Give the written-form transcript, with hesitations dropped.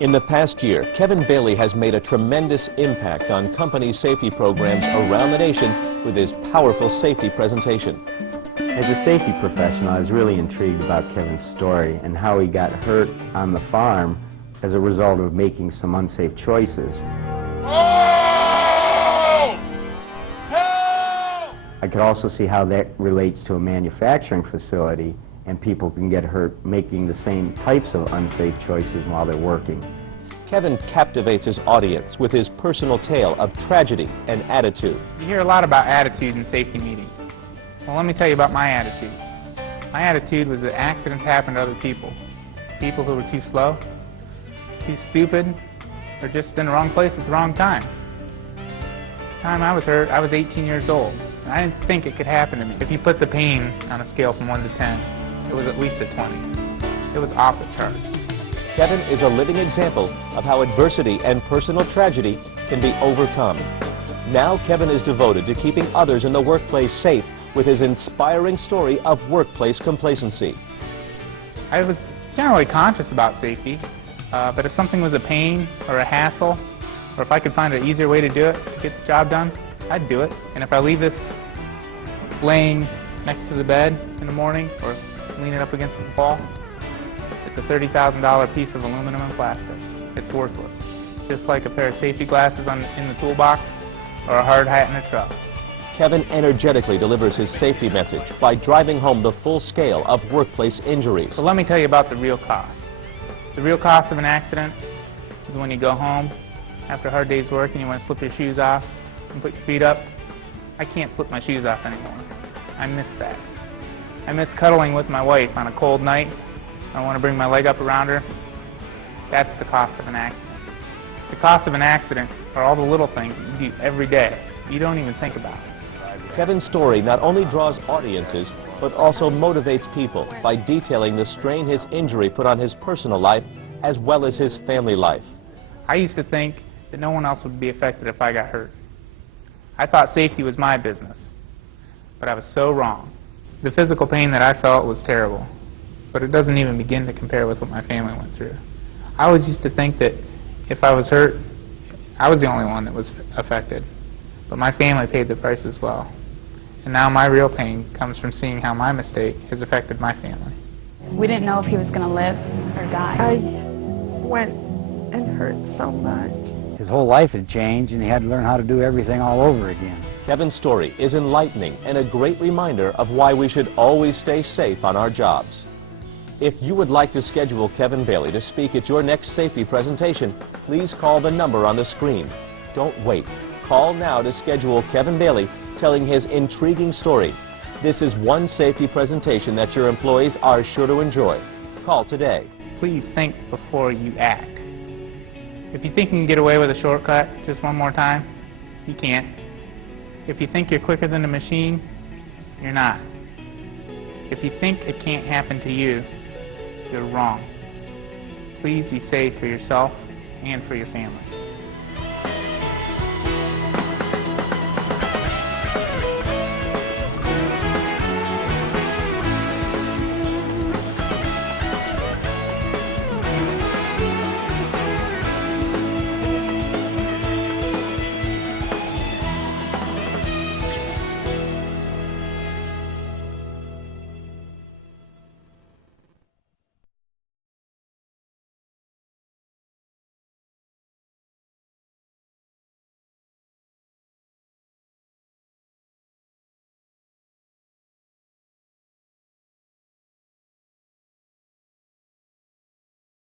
In the past year, Kevin Bailey has made a tremendous impact on company safety programs around the nation with his powerful safety presentation. As a safety professional, I was really intrigued about Kevin's story and how he got hurt on the farm as a result of making some unsafe choices. I could also see how that relates to a manufacturing facility, and people can get hurt making the same types of unsafe choices while they're working. Kevin captivates his audience with his personal tale of tragedy and attitude. You hear a lot about attitude in safety meetings. Well, let me tell you about my attitude. My attitude was that accidents happen to other people. People who were too slow, too stupid, or just in the wrong place at the wrong time. The time I was hurt, I was 18 years old. And I didn't think it could happen to me. If you put the pain on a scale from 1 to 10, it was at least a 20. It was off the charts. Kevin is a living example of how adversity and personal tragedy can be overcome. Now Kevin is devoted to keeping others in the workplace safe with his inspiring story of workplace complacency. I was generally conscious about safety, but if something was a pain or a hassle, or if I could find an easier way to do it to get the job done, I'd do it. And if I leave this laying next to the bed in the morning or lean it up against the wall, it's a $30,000 piece of aluminum and plastic. It's worthless. Just like a pair of safety glasses in the toolbox or a hard hat in a truck. Kevin energetically delivers his safety message by driving home the full scale of workplace injuries. So let me tell you about the real cost. The real cost of an accident is when you go home after a hard day's work and you want to slip your shoes off and put your feet up. I can't slip my shoes off anymore. I miss that. I miss cuddling with my wife on a cold night. I want to bring my leg up around her. That's the cost of an accident. The cost of an accident are all the little things that you do every day you don't even think about. Kevin's story not only draws audiences, but also motivates people by detailing the strain his injury put on his personal life as well as his family life. I used to think that no one else would be affected if I got hurt. I thought safety was my business, but I was so wrong. The physical pain that I felt was terrible, but it doesn't even begin to compare with what my family went through. I always used to think that if I was hurt, I was the only one that was affected, but my family paid the price as well. And now my real pain comes from seeing how my mistake has affected my family. We didn't know if he was going to live or die. I went and hurt so much. His whole life had changed, and he had to learn how to do everything all over again. Kevin's story is enlightening and a great reminder of why we should always stay safe on our jobs. If you would like to schedule Kevin Bailey to speak at your next safety presentation, please call the number on the screen. Don't wait. Call now to schedule Kevin Bailey telling his intriguing story. This is one safety presentation that your employees are sure to enjoy. Call today. Please think before you act. If you think you can get away with a shortcut just one more time, you can't. If you think you're quicker than a machine, you're not. If you think it can't happen to you, you're wrong. Please be safe for yourself and for your family.